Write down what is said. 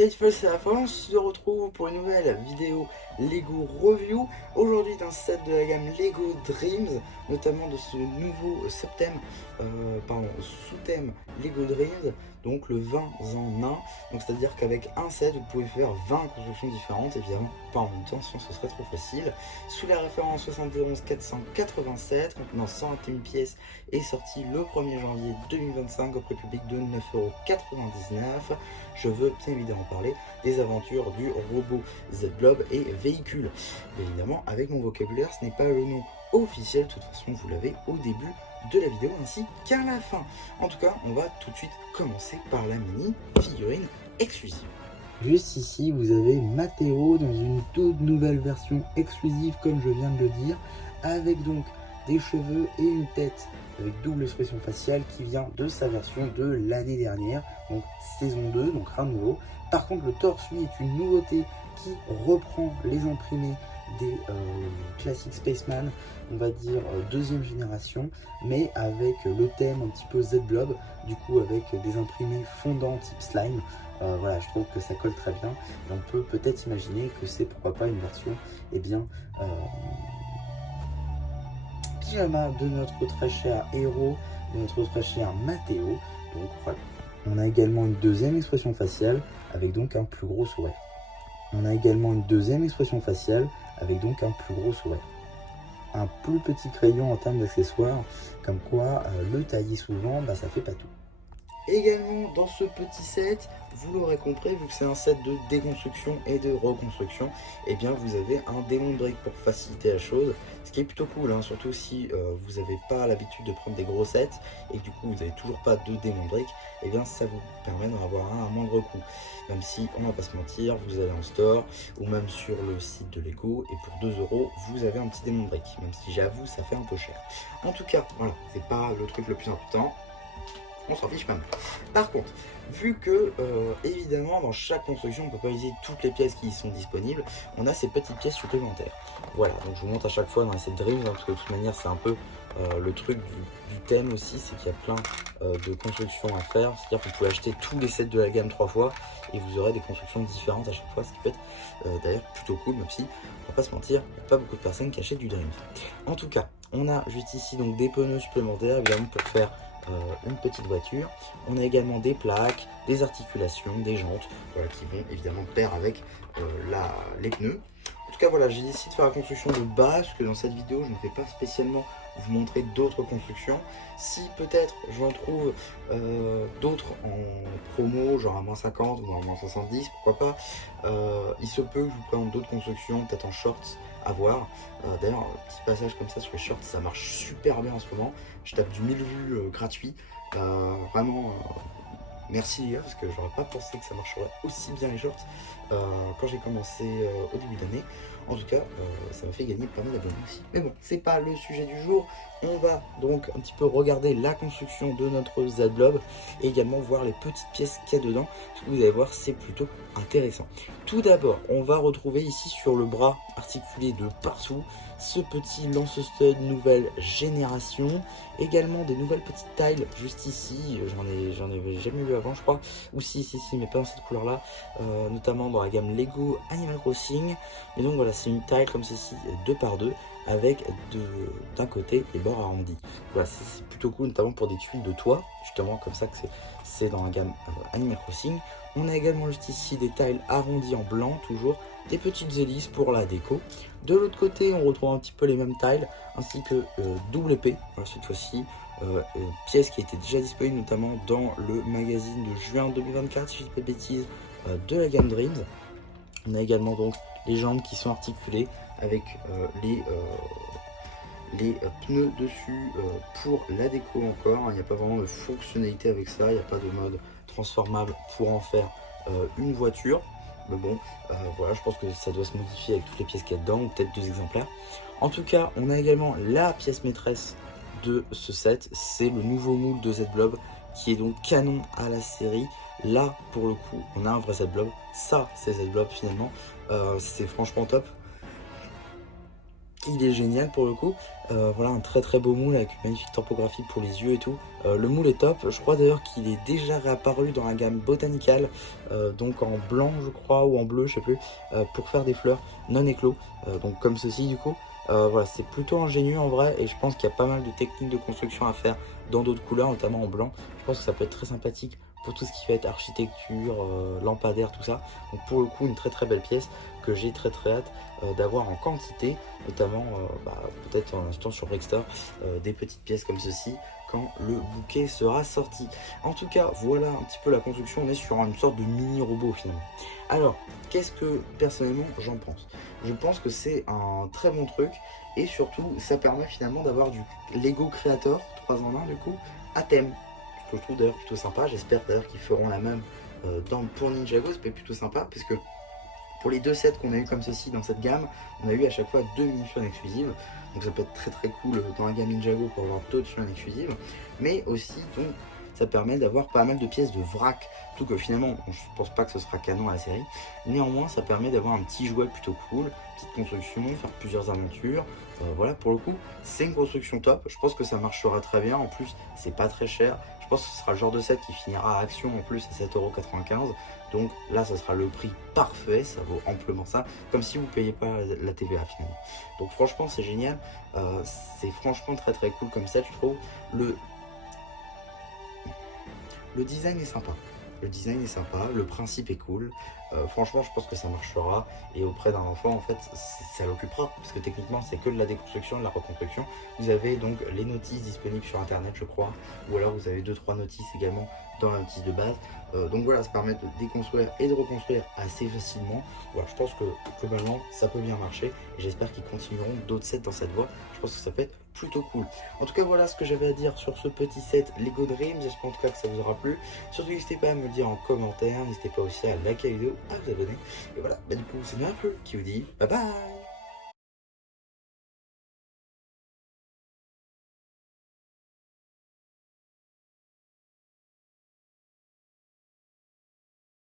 Faithful, c'est la fin, on se retrouve pour une nouvelle vidéo Lego Review. Aujourd'hui dans cette de la gamme Lego Dreams, notamment de ce nouveau sous-thème Lego Dreams, donc le 20 en 1. Donc c'est-à-dire qu'avec un set, vous pouvez faire 20 constructions différentes, évidemment pas en même temps, sinon ce serait trop facile. Sous la référence 71 487, contenant 121 pièces, est sorti le 1er janvier 2025 au prix public de 9,99 €. Je veux bien évidemment parler des aventures du robot Z-Blob et véhicule. Bien évidemment, avec mon vocabulaire, ce n'est pas le nom officiel, de toute façon vous l'avez au début de la vidéo ainsi qu'à la fin. En tout cas, on va tout de suite commencer par la mini figurine exclusive. Juste ici, vous avez Matteo dans une toute nouvelle version exclusive, comme je viens de le dire, avec donc des cheveux et une tête avec double expression faciale qui vient de sa version de l'année dernière, donc saison 2, donc rien de nouveau. Par contre, le torse, lui, est une nouveauté qui reprend les imprimés des classiques Spaceman, on va dire deuxième génération, mais avec le thème un petit peu Z-Blob, du coup avec des imprimés fondants type slime. Voilà, je trouve que ça colle très bien et on peut peut-être imaginer que c'est pourquoi pas une version pyjama de notre très cher héros, de notre très cher Matteo. Donc voilà. On a également une deuxième expression faciale avec donc un plus gros sourire. On a également une deuxième expression faciale avec donc un plus gros sourire. Un plus petit crayon en termes d'accessoires, comme quoi le tailler souvent, ça fait pas tout. Également dans ce petit set, vous l'aurez compris, vu que c'est un set de déconstruction et de reconstruction, et bien vous avez un démon de briques pour faciliter la chose, ce qui est plutôt cool, hein, surtout si vous n'avez pas l'habitude de prendre des gros sets et que du coup vous n'avez toujours pas de démon de briques, et bien ça vous permet d'en avoir un à moindre coût. Même si, on va pas se mentir, vous allez en store ou même sur le site de Lego et pour 2 € vous avez un petit démon de briques, même si j'avoue ça fait un peu cher. En tout cas, voilà, c'est pas le truc le plus important. On s'en fiche pas mal. Par contre, vu que évidemment dans chaque construction on ne peut pas utiliser toutes les pièces qui y sont disponibles, on a ces petites pièces supplémentaires. Voilà, donc je vous montre à chaque fois dans les Dreams, hein, parce que de toute manière c'est un peu le truc du thème aussi, c'est qu'il y a plein de constructions à faire. C'est-à-dire que vous pouvez acheter tous les sets de la gamme 3 fois et vous aurez des constructions différentes à chaque fois, ce qui peut être d'ailleurs plutôt cool, même si on va pas se mentir, il n'y a pas beaucoup de personnes qui achètent du Dreams. En tout cas, on a juste ici donc des pneus supplémentaires évidemment pour faire une petite voiture. On a également des plaques, des articulations, des jantes, voilà, qui vont évidemment de pair avec les pneus. En tout cas voilà, j'ai décidé de faire la construction de base, parce que dans cette vidéo je ne vais pas spécialement vous montrer d'autres constructions. Si peut-être j'en trouve d'autres en promo, genre à moins 50 ou à moins 70, pourquoi pas, il se peut que je vous présente d'autres constructions, peut-être en shorts, à voir. D'ailleurs, petit passage comme ça sur les shorts, ça marche super bien en ce moment. Je tape du 1000 vues gratuit. Vraiment, merci les gars, parce que j'aurais pas pensé que ça marcherait aussi bien les shorts quand j'ai commencé au début d'année. En tout cas, ça m'a fait gagner pas mal d'abonnés aussi. Mais bon, c'est pas le sujet du jour. On va donc un petit peu regarder la construction de notre Z-Blob et également voir les petites pièces qu'il y a dedans. Parce que vous allez voir, c'est plutôt intéressant. Tout d'abord, on va retrouver ici sur le bras articulé de partout ce petit lance-stud nouvelle génération. Également des nouvelles petites tiles juste ici. J'en avais jamais vu avant, je crois. Ou si, mais pas dans cette couleur-là. Notamment dans la gamme Lego Animal Crossing. Et donc voilà, c'est une tile comme ceci, 2 par 2, avec d'un côté les bords arrondis. Voilà, c'est plutôt cool, notamment pour des tuiles de toit, justement comme ça que c'est dans la gamme Animal Crossing. On a également juste ici des tiles arrondies en blanc, toujours des petites hélices pour la déco. De l'autre côté, on retrouve un petit peu les mêmes tiles, ainsi que double épée, voilà, cette fois-ci. Pièce qui était déjà disponible notamment dans le magazine de juin 2024, si je ne dis pas de bêtises, de la gamme Dreams. On a également donc les jambes qui sont articulées avec les pneus dessus pour la déco encore. Il n'y a pas vraiment de fonctionnalité avec ça, il n'y a pas de mode transformable pour en faire une voiture. Mais bon, voilà, je pense que ça doit se modifier avec toutes les pièces qu'il y a dedans, ou peut-être 2 exemplaires. En tout cas, on a également la pièce maîtresse de ce set, c'est le nouveau moule de Z-Blob qui est donc canon à la série. Là pour le coup on a un vrai Z-Blob, ça c'est Z-Blob finalement, c'est franchement top. Il est génial pour le coup. Voilà, un très beau moule avec une magnifique topographie pour les yeux et tout. Le moule est top. Je crois d'ailleurs qu'il est déjà réapparu dans la gamme Botanical, donc en blanc je crois ou en bleu, je sais plus, pour faire des fleurs non éclos, donc comme ceci du coup. Voilà, c'est plutôt ingénieux en vrai et je pense qu'il y a pas mal de techniques de construction à faire dans d'autres couleurs, notamment en blanc. Je pense que ça peut être très sympathique pour tout ce qui va être architecture, lampadaire, tout ça. Donc pour le coup, une très belle pièce que j'ai très hâte d'avoir en quantité, notamment peut-être en achetant sur Brickstore des petites pièces comme ceci quand le bouquet sera sorti. En tout cas, voilà un petit peu la construction. On est sur une sorte de mini robot finalement. Alors, qu'est-ce que personnellement j'en pense? Je pense que c'est un très bon truc et surtout ça permet finalement d'avoir du Lego Creator 3 en 1 du coup à thème. Ce que je trouve d'ailleurs plutôt sympa. J'espère d'ailleurs qu'ils feront la même pour Ninjago. Ça peut être plutôt sympa parce que pour les 2 sets qu'on a eu comme ceci dans cette gamme, on a eu à chaque fois 2 mini-fiones exclusives. Donc ça peut être très cool dans la gamme Ninjago pour avoir d'autres fiones exclusives. Mais aussi, donc, ça permet d'avoir pas mal de pièces de vrac. Tout que finalement, je pense pas que ce sera canon à la série. Néanmoins, ça permet d'avoir un petit jouet plutôt cool, petite construction, faire plusieurs aventures. Voilà, pour le coup, c'est une construction top. Je pense que ça marchera très bien. En plus, c'est pas très cher. Je pense que ce sera le genre de set qui finira à action en plus à 7,95 €. Donc là, ça sera le prix parfait, ça vaut amplement ça, comme si vous ne payez pas la TVA finalement. Donc franchement, c'est génial, c'est franchement très cool comme ça, je trouve. Le design est sympa. Le design est sympa, le principe est cool. Franchement, je pense que ça marchera. Et auprès d'un enfant, en fait, ça l'occupera. Parce que techniquement, c'est que de la déconstruction, de la reconstruction. Vous avez donc les notices disponibles sur Internet, je crois. Ou alors, vous avez 2-3 notices également dans la notice de base. Donc voilà, ça permet de déconstruire et de reconstruire assez facilement. Voilà, je pense que globalement, ça peut bien marcher. Et j'espère qu'ils continueront d'autres sets dans cette voie. Je pense que ça peut être plutôt cool. En tout cas, voilà ce que j'avais à dire sur ce petit set Lego Dreams. J'espère en tout cas que ça vous aura plu. Surtout, n'hésitez pas à me le dire en commentaire. N'hésitez pas aussi à liker la vidéo, à vous abonner. Et voilà, du coup, c'est Noir qui vous dit bye bye.